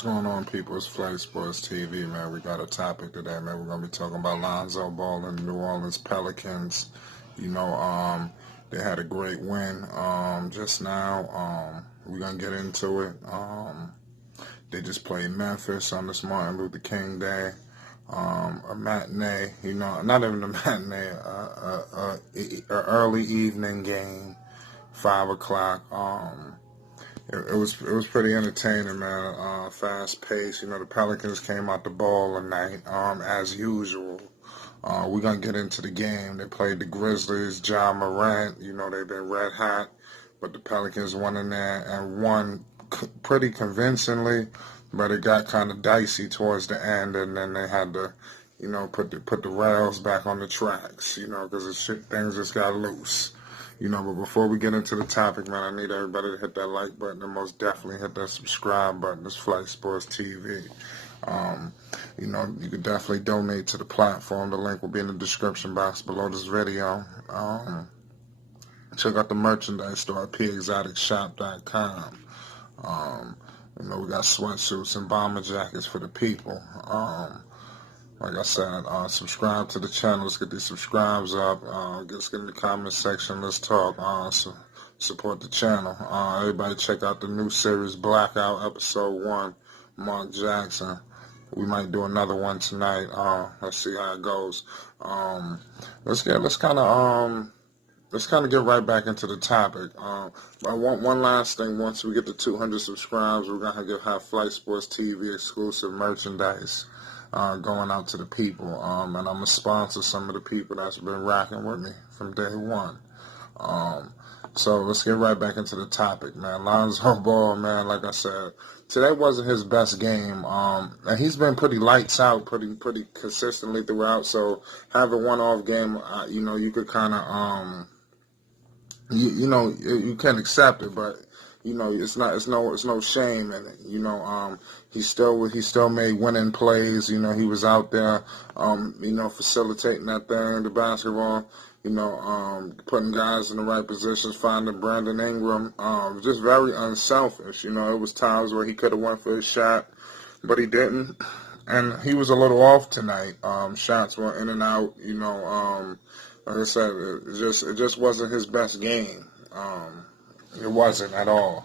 What's going on, people? It's Flight Sports TV, man. We got a topic today, man. We're going to be talking about Lonzo Ball and the New Orleans Pelicans. They had a great win just now. We're going to get into it. They just played Memphis on this Martin Luther King Day. A matinee, not even a matinee, a early evening game, 5 o'clock. It was pretty entertaining, man. Fast paced. The Pelicans came out the ball tonight, as usual. We're gonna get into the game. They played the Grizzlies. Ja Morant, they've been red hot, but the Pelicans went in there and won pretty convincingly. But it got kind of dicey towards the end, and then they had to, put the rails back on the tracks, because things just got loose. But before we get into the topic, man, I need everybody to hit that like button and most definitely hit that subscribe button. It's Flight Sports TV. You could definitely donate to the platform. The link will be in the description box below this video. Check out the merchandise store at pexoticshop.com. We got sweatsuits and bomber jackets for the people. Like I said, subscribe to the channel. Let's get these subscribes up. Let's get in the comment section. Let's talk. Support the channel. Everybody check out the new series, Blackout, Episode 1, Mark Jackson. We might do another one tonight. Let's see how it goes. Let's kind of get right back into the topic. But one last thing. Once we get to 200 subscribers, we're gonna have Flight Sports TV exclusive merchandise going out to the people. And I'm gonna sponsor some of the people that's been rocking with me from day one. So let's get right back into the topic, man. Lonzo Ball, man. Like I said, today wasn't his best game. And he's been pretty lights out, pretty consistently throughout. So having one off game, you could kind of you can accept it, but it's no shame in it. He still made winning plays. He was out there, facilitating that thing, the basketball. Putting guys in the right positions, finding Brandon Ingram. Just very unselfish. It was times where he could have went for his shot, but he didn't, and he was a little off tonight. Shots were in and out. Like I said, it just wasn't his best game. It wasn't at all.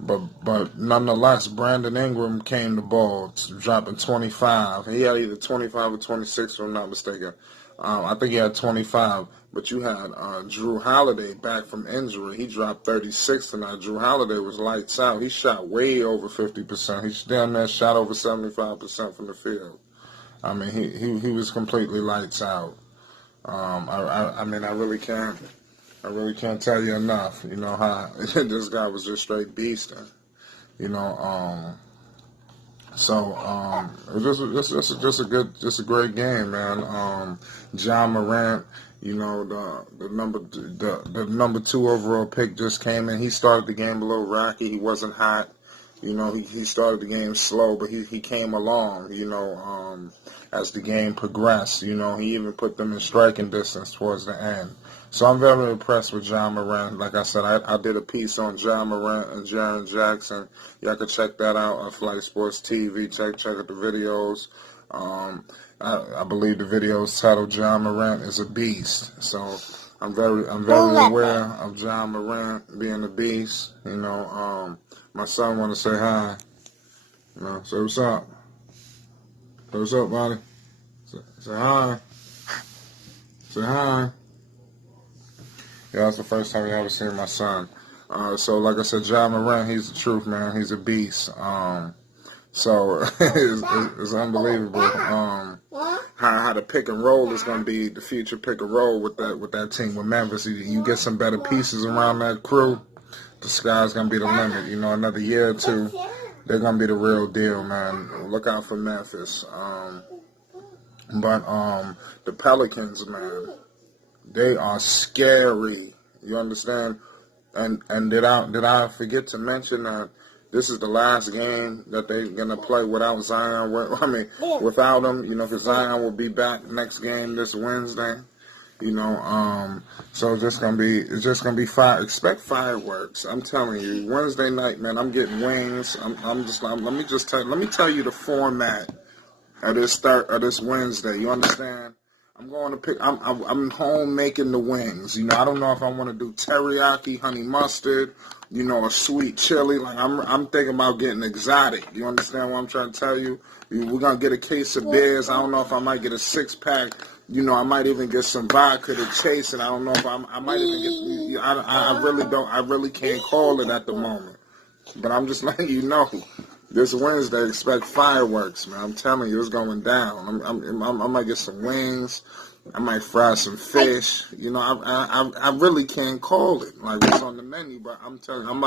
But nonetheless, Brandon Ingram came the ball, dropping 25. He had either 25 or 26, if I'm not mistaken. I think he had 25. But you had Drew Holiday back from injury. He dropped 36 tonight. Drew Holiday was lights out. He shot way over 50%. He damn near shot over 75% from the field. I mean, he was completely lights out. I really can't tell you enough. How this guy was just straight beasting. It was just a great game, man. Ja Morant, the number 2 overall pick just came in. He started the game a little rocky. He wasn't hot. He started the game slow, but he came along, as the game progressed. He even put them in striking distance towards the end. So I'm very impressed with Ja Morant. Like I said, I did a piece on Ja Morant and Jaren Jackson. Y'all can check that out on Flight Sports TV. Check out the videos. I believe the video is titled Ja Morant is a Beast. So I'm very aware of Ja Morant being a beast. My son want to say hi. Say what's up. Say what's up, buddy. Say hi. Say hi. Yeah, that's the first time you ever seen my son. So like I said, Ja Morant, he's the truth, man. He's a beast. So it's unbelievable. How the pick and roll is going to be the future pick and roll with that team with Memphis. You get some better pieces around that crew. The sky's going to be the limit. Another year or two, they're going to be the real deal, man. Look out for Memphis. But the Pelicans, man, they are scary. You understand? And did I forget to mention that this is the last game that they're going to play without Zion? Without him, because Zion will be back next game this Wednesday. So it's just gonna be fire. Expect fireworks. I'm telling you, Wednesday night, man. I'm getting wings. I'm just like, let me tell you the format of this Wednesday. You understand? I'm going to pick. I'm home making the wings. I don't know if I want to do teriyaki, honey mustard, a sweet chili. Like I'm thinking about getting exotic. You understand what I'm trying to tell you? We're gonna get a case of beers. I don't know if I might get a 6-pack. I might even get some vodka to chase it. I don't know if I might even get. I really don't. I really can't call it at the moment. But I'm just letting you know. This Wednesday, expect fireworks, man. I'm telling you, it's going down. I might get some wings. I might fry some fish. I really can't call it like what's on the menu, but I'm telling you, I'm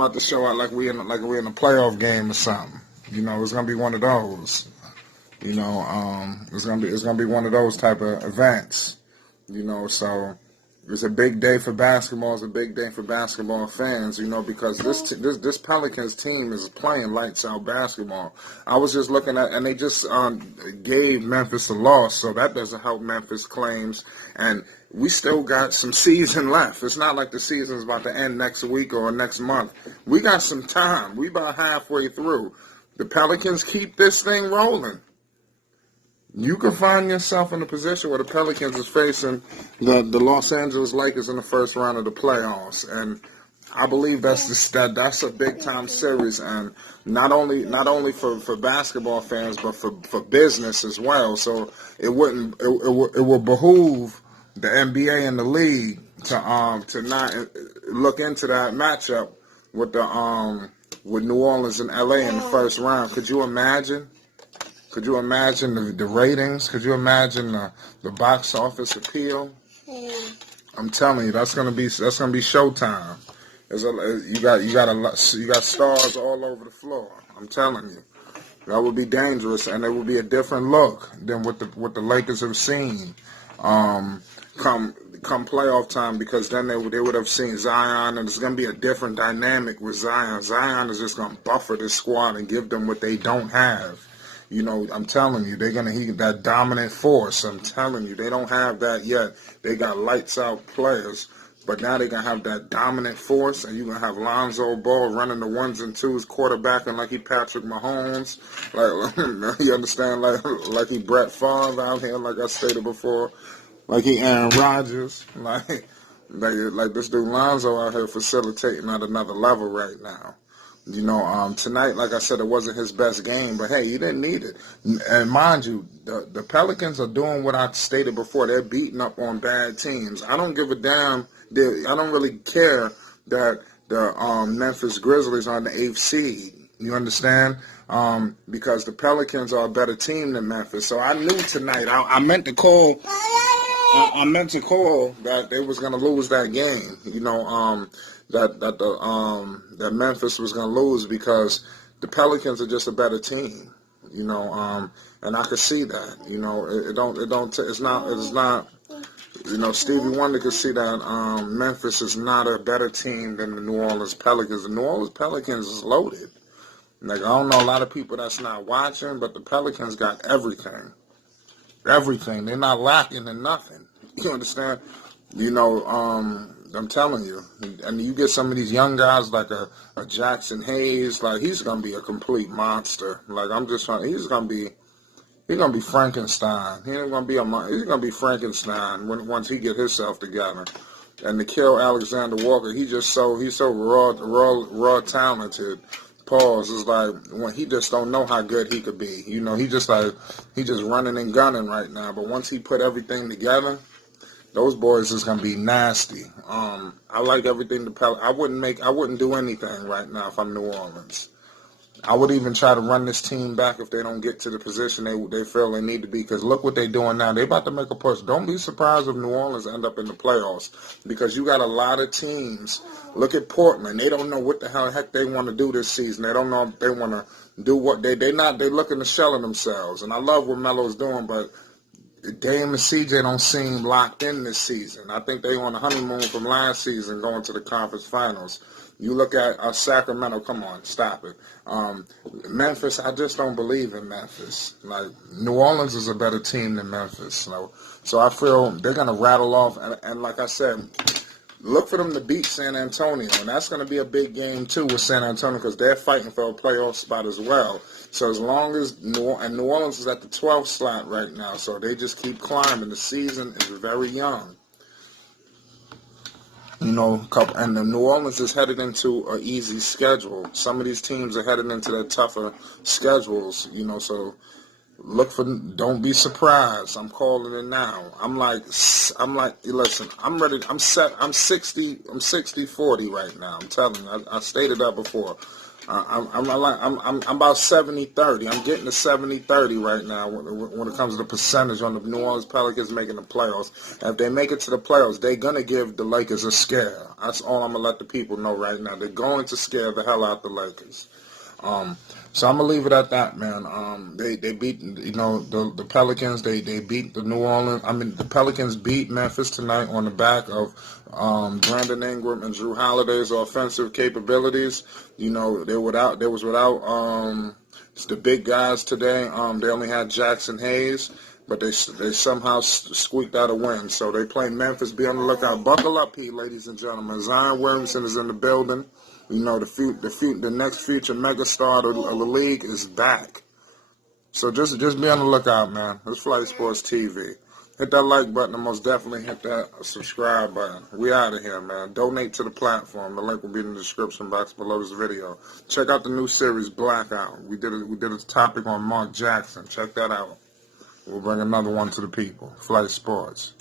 about to show out like we're in a playoff game or something. It's gonna be one of those. It's gonna be one of those type of events. So. It's a big day for basketball. It's a big day for basketball fans, because this Pelicans team is playing lights out basketball. I was just looking at, and they just gave Memphis a loss, so that doesn't help Memphis' claims. And we still got some season left. It's not like the season's about to end next week or next month. We got some time. We about halfway through. The Pelicans keep this thing rolling. You can find yourself in a position where the Pelicans is facing the Los Angeles Lakers in the first round of the playoffs, and I believe that's a big time series, and not only for basketball fans, but for business as well. So it will behoove the NBA and the league to not look into that matchup with with New Orleans and LA in the first round. Could you imagine? Could you imagine the ratings? Could you imagine the box office appeal? I'm telling you, that's gonna be showtime. You got stars all over the floor. I'm telling you, that would be dangerous, and it would be a different look than what the Lakers have seen come playoff time, because then they would have seen Zion, and it's gonna be a different dynamic with Zion. Zion is just gonna buffer this squad and give them what they don't have. I'm telling you, they're going to heat that dominant force. I'm telling you, they don't have that yet. They got lights out players, but now they're going to have that dominant force, and you're going to have Lonzo Ball running the ones and twos, quarterbacking like he Patrick Mahomes. Like, you understand? Like he Brett Favre out here, like I stated before. Like he Aaron Rodgers. Like this dude Lonzo out here facilitating at another level right now. Tonight, like I said, it wasn't his best game, but hey, you didn't need it. And mind you, the Pelicans are doing what I stated before. They're beating up on bad teams. I don't give a damn. I don't really care that the Memphis Grizzlies are on the 8th seed. You understand? Because the Pelicans are a better team than Memphis. So I knew tonight. I meant to call. I meant to call that they was gonna lose that game. That Memphis was going to lose because the Pelicans are just a better team, and I could see that, it's not, Stevie Wonder could see that Memphis is not a better team than the New Orleans Pelicans. The New Orleans Pelicans is loaded. Like, I don't know a lot of people that's not watching, but the Pelicans got everything. Everything. They're not lacking in nothing. You understand? I'm telling you, and you get some of these young guys like a Jackson Hayes, like he's gonna be a complete monster. Like he's gonna be Frankenstein. He's gonna be Frankenstein once he get himself together. And to kill Alexander Walker, he's so raw talented. Pause is like when he just don't know how good he could be. He just running and gunning right now. But once he put everything together, those boys is gonna be nasty. I like everything I wouldn't do anything right now if I'm New Orleans. I would even try to run this team back if they don't get to the position they feel they need to be. Because look what they're doing now. They're about to make a push. Don't be surprised if New Orleans end up in the playoffs, because you got a lot of teams. Look at Portland. They don't know what the heck they want to do this season. They don't know if they want to do what they're looking to shell themselves. And I love what Melo's doing, but Dame and CJ don't seem locked in this season. I think they on a honeymoon from last season going to the conference finals. You look at Sacramento. Come on, stop it. Memphis, I just don't believe in Memphis. Like, New Orleans is a better team than Memphis. So I feel they're gonna rattle off. And like I said, look for them to beat San Antonio, and that's going to be a big game too with San Antonio because they're fighting for a playoff spot as well. So as long as New Orleans is at the 12th slot right now, so they just keep climbing. The season is very young, and the New Orleans is headed into an easy schedule. Some of these teams are headed into their tougher schedules, so. Don't be surprised. I'm calling it now. I'm like, listen, I'm ready. I'm 60-40 right now. I'm telling you, I stated that before. I'm about 70-30. I'm getting to 70-30 right now when it comes to the percentage on the New Orleans Pelicans making the playoffs. And if they make it to the playoffs, they're going to give the Lakers a scare. That's all I'm going to let the people know right now. They're going to scare the hell out the Lakers. So I'm gonna leave it at that, man. They beat the Pelicans. They beat the New Orleans. The Pelicans beat Memphis tonight on the back of Brandon Ingram and Drew Holiday's offensive capabilities. They was without the big guys today. They only had Jackson Hayes, but they somehow squeaked out a win. So they play Memphis. Be on the lookout. Buckle up, ladies and gentlemen. Zion Williamson is in the building. The next future megastar of the league is back. So just be on the lookout, man. It's Flight Sports TV. Hit that like button and most definitely hit that subscribe button. We out of here, man. Donate to the platform. The link will be in the description box below this video. Check out the new series, Blackout. We did a topic on Mark Jackson. Check that out. We'll bring another one to the people. Flight Sports.